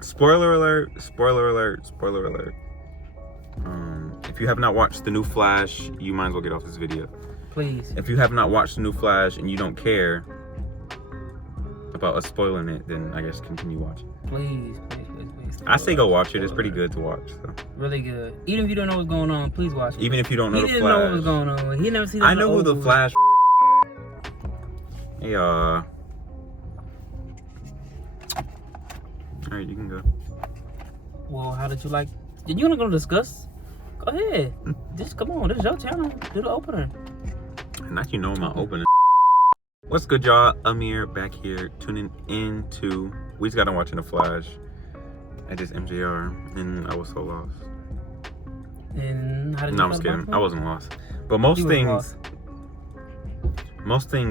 Spoiler alert. Spoiler alert. Spoiler alert. If you have not watched the new Flash, you might as well get off this video. Please. If you have not watched the new Flash and you don't care about us spoiling it, then I guess continue watching. Please. I say go watch it. It's pretty good to watch. So. Really good. Even if you don't know what's going on, please watch it. Even if you don't know he the didn't Flash. know what was going on. He never seen that. I know who the Flash. Hey, all right, you can go. Well, how did you like? Did you want to go discuss? Go ahead. Just come on. This is your channel. Do the opener. Not you know my opening. What's good, y'all? Amir back here tuning in to. We just got done watching the Flash at this MJR, and I was so lost. And how did you? No, I'm just kidding. I wasn't lost, but most things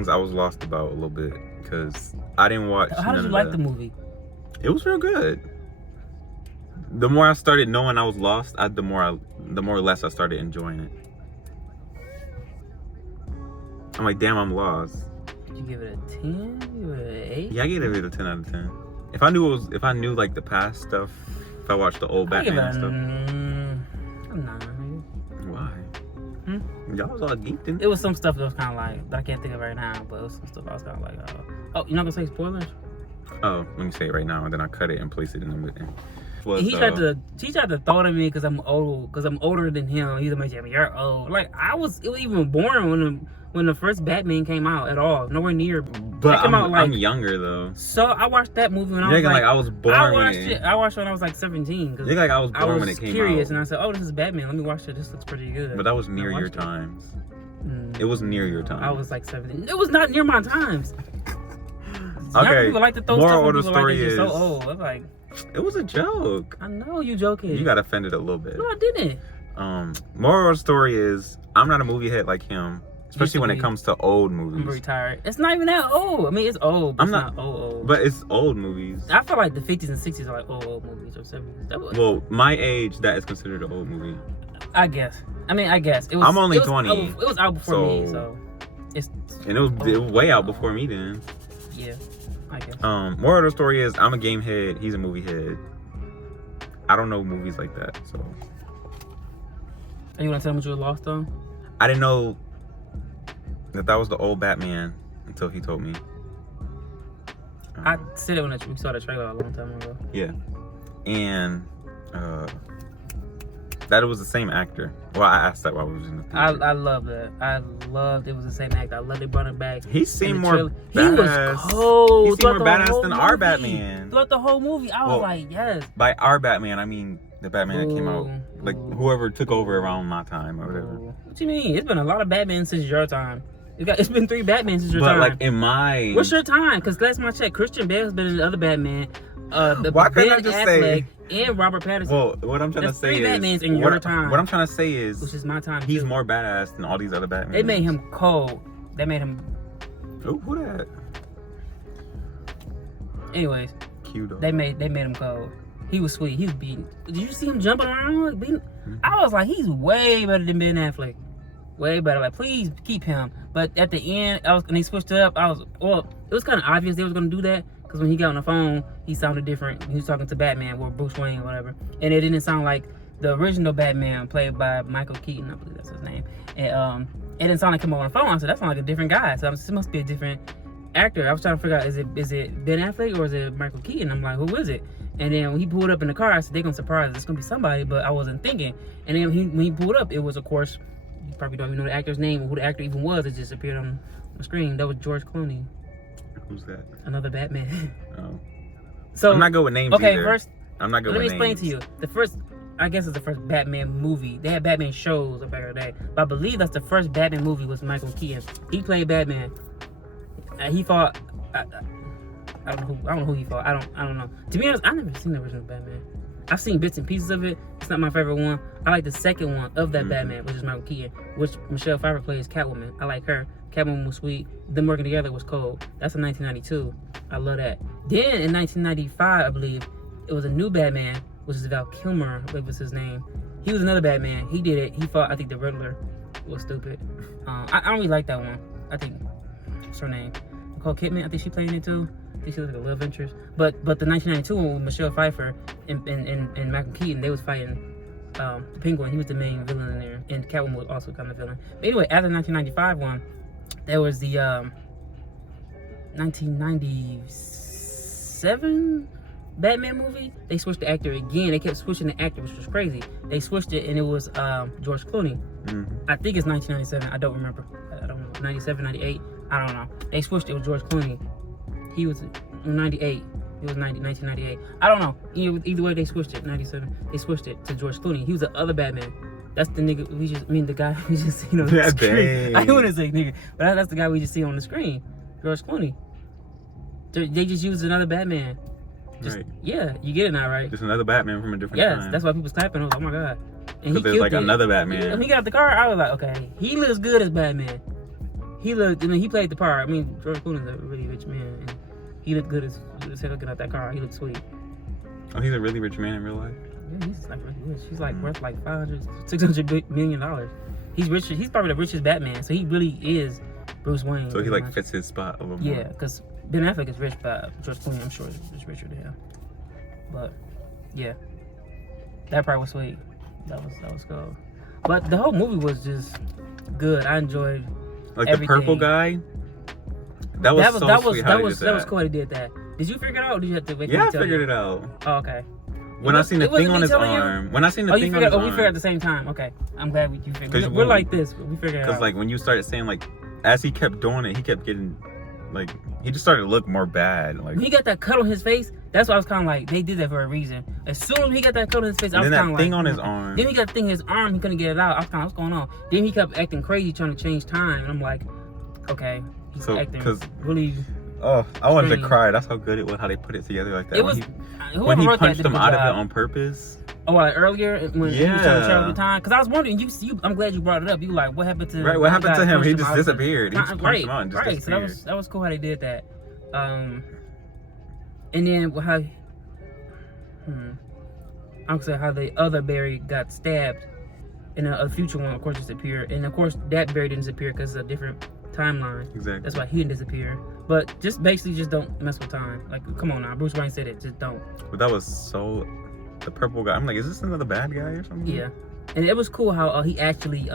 I was lost about a little bit because I didn't watch. How did you like the movie? It was real good. The more I started knowing I was lost, the more or less I started enjoying it. I'm like, damn, I'm lost. Did you give it a 10? Give it an 8? Yeah, I gave it a 10 out of 10. If I knew like the past stuff, if I watched the old Batman and stuff. A 9. Why? Y'all was all geeked in. It was some stuff that was kind of like, that I can't think of right now, but it was some stuff I was kind of like, oh, you're not gonna say spoilers? Oh, let me say it right now, and then I cut it and place it in the middle. He tried to throw it at me because I'm old, because I'm older than him. He's like, you're old. Like it was even boring when the first Batman came out at all. Nowhere near. But I'm younger though. So I watched that movie when I was like I was born. I watched it when I was like 17. You're like I was born when it came out. I was curious and I said, oh, this is Batman. Let me watch it. This looks pretty good. But that was near your times. It was near your time. I was like 17. It was not near my times. Okay. People like to throw moral stuff of the story like is so old. I'm like, it was a joke. I know you joking. You got offended a little bit. No, I didn't. Moral of the story is I'm not a movie head like him, especially when it comes to old movies. I'm retired. It's not even that old. I mean, it's old, but it's not old. But it's old movies. I feel like the 50s and 60s are like old movies or 70s. Well, my age, that is considered an old movie. I guess. It was. I'm only 20. It was out before me, so it's. And it was way out before me then. Yeah. I guess. Moral of the story is I'm a game head, he's a movie head. I don't know movies like that, so. Are you gonna tell me what you were lost on? I didn't know that was the old Batman until he told me. I said it when we saw the trailer a long time ago. Yeah. And that it was the same actor. Well, I asked that while we was in the theater. I love that. I loved it was the same actor. I loved they brought it back. He seemed more badass. He was cold. He seemed more badass than our Batman. Throughout the whole movie, I was like, yes. By our Batman, I mean the Batman that came out. Like whoever took over around my time or whatever. What you mean? It's been a lot of Batman since your time. It's been 3 Batmans since your time. But like in my... What's your time? Because last time I checked, Christian Bale's been in the other Batman. Why couldn't I just say... And Robert Pattinson. Well, what I'm trying to say is... 3 Batmans in your time. What I'm trying to say is... Which is my time, he's too. more badass than all these other Batmans. They made him cold. They made him... Ooh, who that? Anyways. Cute dog. They made him cold. He was sweet. He was beaten. Did you see him jumping around? I was like, he's way better than Ben Affleck. Way better. Like, please keep him. But at the end, when they switched it up, it was kind of obvious they was going to do that. Because when he got on the phone, he sounded different. He was talking to Batman or Bruce Wayne or whatever. And it didn't sound like the original Batman played by Michael Keaton. I believe that's his name. And it didn't sound like him on the phone. I said, that sounds like a different guy. So this must be a different actor. I was trying to figure out, is it Ben Affleck or is it Michael Keaton? I'm like, who is it? And then when he pulled up in the car, I said, they're going to surprise us. It's going to be somebody, but I wasn't thinking. And then when he pulled up, it was, of course, you probably don't even know the actor's name or who the actor even was. It just appeared on the screen. That was George Clooney. Who's that? Another Batman. Oh. So I'm not good with names either. First, I'm not good with names. Let me explain to you. The first, I guess it's the first Batman movie. They had Batman shows back in the day. But I believe that's the first Batman movie was Michael Keaton. He played Batman. He fought... I don't know who he fought. I don't know. To be honest, I've never seen the original Batman. I've seen bits and pieces of it. It's not my favorite one. I like the second one of that Batman, which is Michael Keaton, which Michelle Pfeiffer plays Catwoman. I like her. Catwoman was sweet. Them working together was cold. That's in 1992. I love that. Then in 1995, I believe, it was a new Batman, which is Val Kilmer, what was his name. He was another Batman. He did it. He fought, I think, the Riddler. It was stupid. I don't really like that one. I think, what's her name? Nicole Kidman, I think she played in it too. think she was like a love interest. But the 1992 one with Michelle Pfeiffer and Michael Keaton, they was fighting the Penguin. He was the main villain in there, and Catwoman was also kind of villain. But anyway, after the 1995 one, there was the 1997 Batman movie. They switched the actor again. They kept switching the actor, which was crazy. They switched it, and it was George Clooney. I think it's 1997. I don't remember. I don't know. 97, 98. I don't know. They switched it with George Clooney. He was 98. It was 1998. I don't know. Either way, they switched it. 97. They switched it to George Clooney. He was the other Batman. That's the nigga the guy we just seen on the screen. I wouldn't say nigga, but that's the guy we just see on the screen. George Clooney. They just used another Batman. Right. Yeah, you get it now, right? Just another Batman from a different time. Yes, that's why people was clapping. I was like, oh my god. And because there's like another Batman. When he got out the car, I was like, okay, he looks good as Batman. He played the part. I mean, George Clooney's a really rich man, and he looked good as hell looking out that car. He looked sweet. Oh, he's a really rich man in real life? Yeah, he's like really rich. He's like worth like $600 million. He's rich. He's probably the richest Batman. So he really is Bruce Wayne. So he like fits his spot a little more. Yeah, because Ben Affleck is rich, but George Clooney, I'm sure, is richer than him. But yeah, that part was sweet. That was cool. But the whole movie was just good. I enjoyed like everything. The purple guy. That was cool. How they did that. Did you figure it out? Or did you have to wait? Yeah, I figured it out. Oh, okay. When I seen the thing on his arm. When I seen the thing on his arm. We figured at the same time. Okay, I'm glad you figured. We're like this. We figured it out. Because like when you started saying like, as he kept doing it, he kept getting like he just started to look more bad. Like when he got that cut on his face. That's why I was kind of like, they did that for a reason. As soon as he got that cut on his face, I was kind of like, thing on his arm. Then he got the thing in his arm, he couldn't get it out. I was kind of, what's going on? Then he kept acting crazy, trying to change time. And I'm like, okay, he's acting really. Oh, I wanted to cry. That's how good it was, how they put it together like that. It was when he punched him out of it on purpose. Oh, like earlier when he was trying to travel the time. Because I was wondering, I'm glad you brought it up. You were like, what happened to? Right, what happened to him? He just disappeared. He just punched him out and just disappeared. So that was cool how they did that. And then how. I'm gonna say how the other Barry got stabbed, and a future one, of course, disappeared. And of course, that Barry didn't disappear because it's a different timeline. Exactly. That's why he didn't disappear. But just basically, just don't mess with time. Like, come on now, Bruce Wayne said it. Just don't. But that was so. The purple guy. I'm like, is this another bad guy or something? Yeah, and it was cool how he actually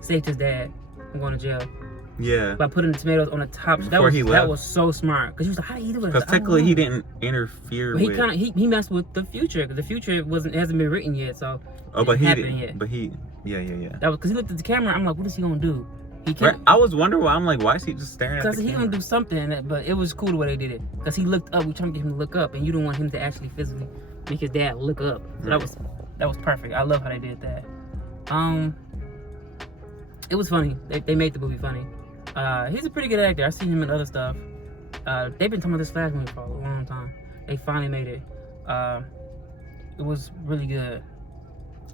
saved his dad from going to jail. Yeah. By putting the tomatoes on the top. That was so smart. Because he was like, how did he do it? Because technically he didn't interfere with. He messed with the future. Because the future hasn't been written yet. So. Oh, but he didn't. Yet. But he. Yeah. That was because he looked at the camera. I'm like, what is he gonna do? Right. I was wondering why. I'm like, why is he just staring at the camera? Because he gonna do something. But it was cool the way they did it. Because he looked up. We trying to get him to look up, and you don't want him to actually physically make his dad look up. So right. That was perfect. I love how they did that. It was funny. They made the movie funny. He's a pretty good actor. I've seen him in other stuff. They've been talking about this Flash movie for a long time. They finally made it. It was really good.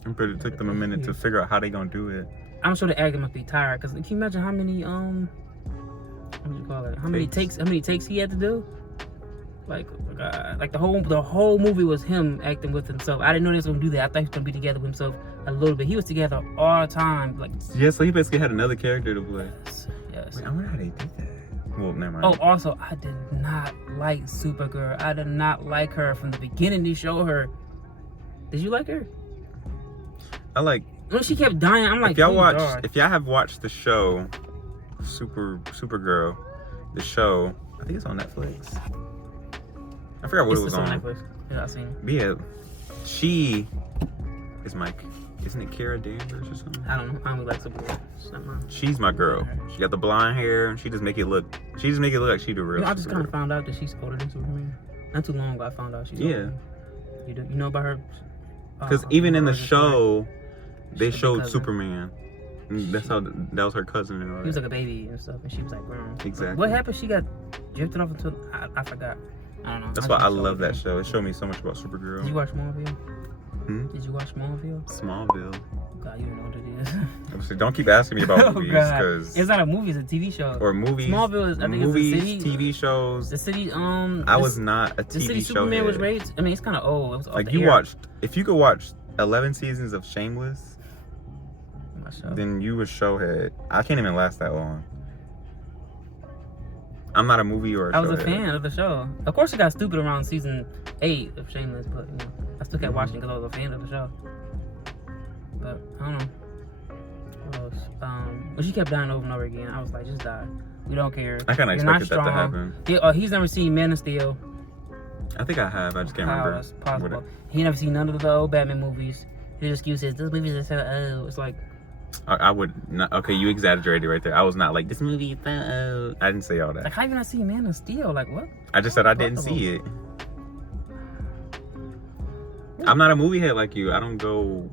But it took them a minute to figure out how they gonna do it. I'm sure the actor must be tired. Cause can you imagine how many what do you call it? How many takes he had to do? Like the whole movie was him acting with himself. I didn't know they was gonna do that. I thought he was gonna be together with himself a little bit. He was together all the time. Like yeah, so he basically had another character to play. Yes. Wait, I wonder how they did that. Well, never mind. Oh, also, I did not like Supergirl. I did not like her from the beginning. They showed her. Did you like her? I like. When she kept dying, I'm like, if y'all have watched the show, Supergirl, the show, I think it's on Netflix. I forgot what it was on. Netflix. Yeah, I've seen it. But yeah, she is isn't it Kara Danvers or something? I don't know. I don't like Supergirl. She's my girl. She got the blonde hair. She just make it look like she the real. I just kind of found out that she's older than Superman. Not too long ago, I found out she's older. You know about her? Because even in the show, they showed Superman. That was her cousin and all that. He was like a baby and stuff, and she was like grown. Exactly. What happened? She got drifted off into. I forgot. I don't know. That's why I love that show. It showed me so much about Supergirl. Did you watch Smallville? Did you watch Smallville? Smallville. God, you don't know what it is. Don't keep asking me about movies because it's not a movie; it's a TV show. Or movies. Smallville is. I think movies, it's a city. TV shows. The city. I was not a TV show. The city Superman was raised. I mean, it's kind of old. It was like you watched. If you could watch 11 seasons of Shameless, then you was showhead. I can't even last that long. I'm not a movie or a show. I was a head. fan of the show. Of course, it got stupid around season 8 of Shameless, but you know, I still kept watching because I was a fan of the show. But I don't know. What else? But she kept dying over and over again. I was like, just die. We don't care. I kind of You're not expected that to strong. happen. He's never seen Man of Steel. I think I have. I just can't How remember. it's possible. He never seen none of the old Batman movies. His excuse is, those movies are so old. It's like, I would not. Okay, you exaggerated right there. I was not like, this movie is so old. I didn't say all that. how you not see Man of Steel? Like, what? I just said I didn't see it. I'm not a movie head like you. I don't go.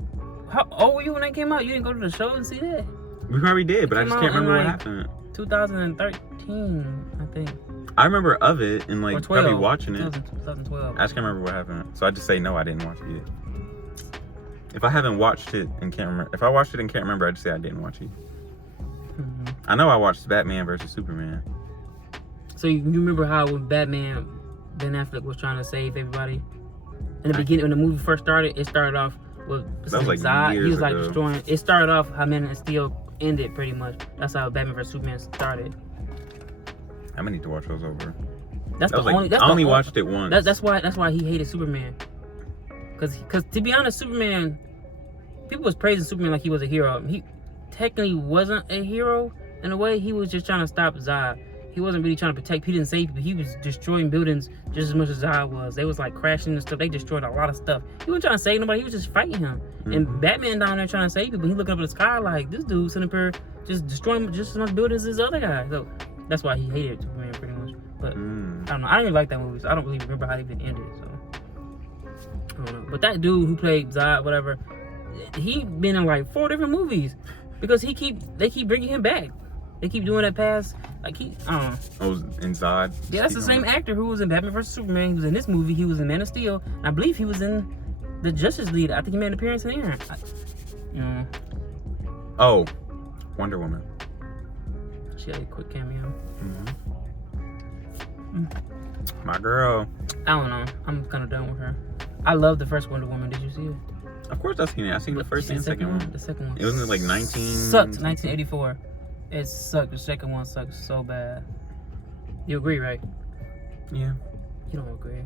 How old were you when that came out? You didn't go to the show and see that? We probably did, but I Came just out can't in, remember what like, happened. 2013, I think. I remember of it and Or like 12. probably watching it. 2012. I just can't remember what happened. So I just say no, I didn't watch it. If I haven't watched it and can't remember, if I watched it and can't remember, I just say I didn't watch it. Mhm. I know I watched Batman versus Superman. So you remember how when Batman, Ben Affleck was trying to save everybody? In the beginning, when the movie first started, it started off with That was, like, Zod. He years was like ago. destroying. It started off how Man of Steel ended pretty much. That's how Batman vs Superman started. I'm gonna need to watch those over. That's That the was like, only. That's I the only only- watched it once. That's why he hated Superman. Cause to be honest, Superman, people was praising Superman like he was a hero. He technically wasn't a hero in a way. He was just trying to stop Zod. He wasn't really trying to protect. He didn't save people. He was destroying buildings just as much as Zod was. They was like crashing and stuff. They destroyed a lot of stuff. He wasn't trying to save nobody. He was just fighting him. And Batman down there trying to save people. He looking up at the sky like, this dude sitting up here just destroying just as much buildings as the other guy. So that's why he hated Superman pretty much. But I don't know. I didn't even like that movie, so I don't really remember how it even ended. So I don't know. But that dude who played Zod, whatever, he been in like 4 different movies because they keep bringing him back. They keep doing that pass. Like I don't know. I was in Zod. Yeah, that's the same actor who was in Batman vs Superman. He was in this movie. He was in Man of Steel. And I believe he was in the Justice League. I think he made an appearance in there. Oh, Wonder Woman. She had a quick cameo. My girl. I don't know. I'm kind of done with her. I love the first Wonder Woman. Did you see it? Of course I've seen it. I've seen the first and second one. The second one. It wasn't like 19. Sucked. 1984. It sucked. The second one sucked so bad. You agree, right? Yeah. You don't agree.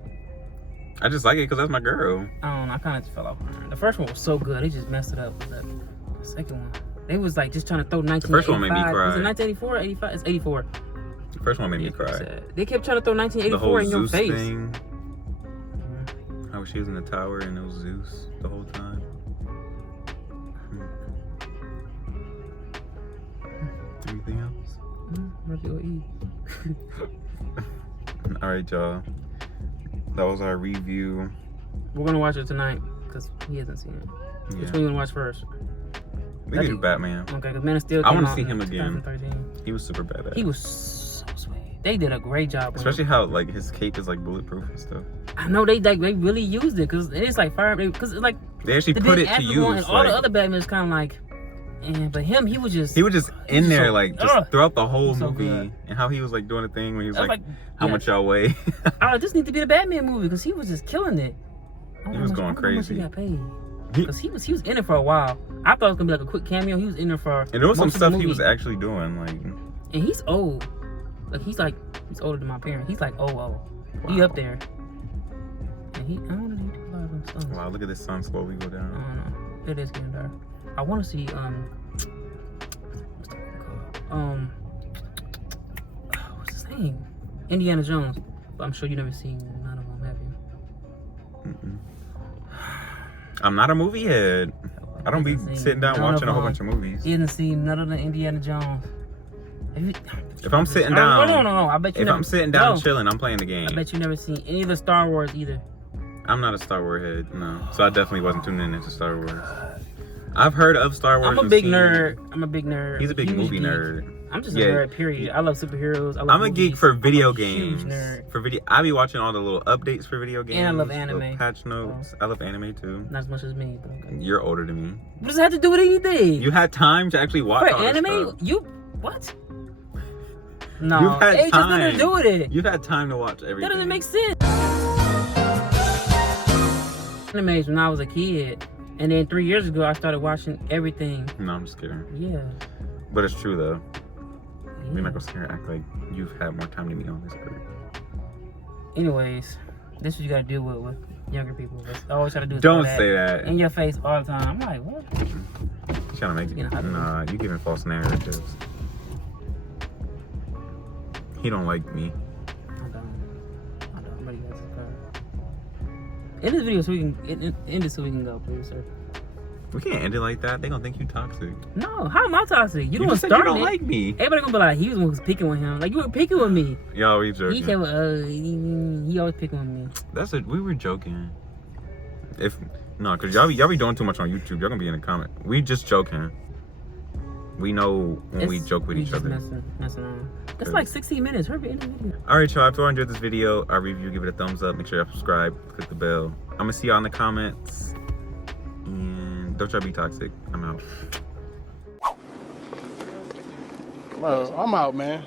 I just like it because that's my girl. I don't know. I kind of just fell off on her. The first one was so good. They just messed it up with that. The second one. They was like just trying to throw 1985. The first one made me cry. Was it 1984 or 85? It's 84. The first one made me cry. Sad. They kept trying to throw The 1984 whole in your Zeus face. thing. How she was in the tower and it was Zeus the whole time. Anything else? What you eat? All right, y'all. That was our review. We're gonna watch it tonight because he hasn't seen it. Which Yeah. one you gonna watch first? We can do Batman. Okay, because Man of Steel. I want wanna to see him again. 2013. He was super badass. He was so sweet. They did a great job. with Especially him. how like his cape is like bulletproof and stuff. I know they really used it because it's like fire. Because like They actually the put Ben it to Affleck use. one and all Like, the other Batman's kind of like, but him he was just in there so- like just throughout the whole so movie, good. and how he was like doing a thing when he was I was like, how yeah. much y'all weigh? Oh, this needs to be the Batman movie because he was just killing it. He was going crazy. He got paid He- because he was in it for a while. I thought it was gonna be like a quick cameo. He was in there for And there was some most of the stuff he was movie. actually doing, like And he's old. Like he's older than my parents. He's like He Wow. up there. And I don't know if he do a lot of them stunts. wow, look at this sun slowly go I down. don't know. It is getting dark. I want to see what's the movie called? What's his name? Indiana Jones. But I'm sure you never seen none of them, have you? Mm-mm. I'm not a movie head. I don't be Hasn't seen sitting down none watching a of whole them. bunch of movies. You didn't see none of the Indiana Jones. Have you, If I'm sitting Oh, down, no. I bet you if never. I'm sitting down No. chilling, I'm playing the game. I bet you never seen any of the Star Wars either. I'm not a Star Wars head, no. So I definitely wasn't tuning into Star Wars. I've heard of Star Wars. I'm a and big seen- nerd. He's a big Huge movie geek. nerd. I'm just Yeah. a nerd, period. I love superheroes. I love I'm a geek movies. for video I'm a games. Huge nerd. For video, I be watching all the little updates for video games. And I love little anime. patch notes. I love anime too. Not as much as me, but okay. You're older than me. What does it have to do with anything? You had time to actually watch For all this anime? stuff. You what? No, You've had age has nothing time. to do with it. You've had time to watch everything. That doesn't make sense. Animes when I was a kid, and then 3 years ago I started watching everything. No, I'm just kidding. Yeah. But it's true though. Yeah. We're not gonna sit here and act like you've had more time than me on this earth. Anyways, this is what you gotta deal with younger people. That's all I always try to do is Don't throw say that. in your face all the time. I'm like, what? You trying to make You know how to Nah, you giving false narratives. He don't like me. I don't. I'm ready to get this car. End this video so we can end it so we can go, please, sir. We can't end it like that. They gonna think you toxic. No, how am I toxic? You don't just said start you don't it. like me. Everybody gonna be like, he was the one who's picking with him. Like you were picking with me. Y'all, we joking. He came with, he always picking with me. That's it. We were joking. If no, cause y'all be doing too much on YouTube. Y'all gonna be in the comment. We just joking. We know when we joke with each other. Messing around. It's like 16 minutes. Hurry, end the video. All right, y'all. If you enjoyed this video, our review, give it a thumbs up. Make sure you subscribe. Click the bell. I'm gonna see y'all in the comments. And don't try to be toxic. I'm out. Well, I'm out, man.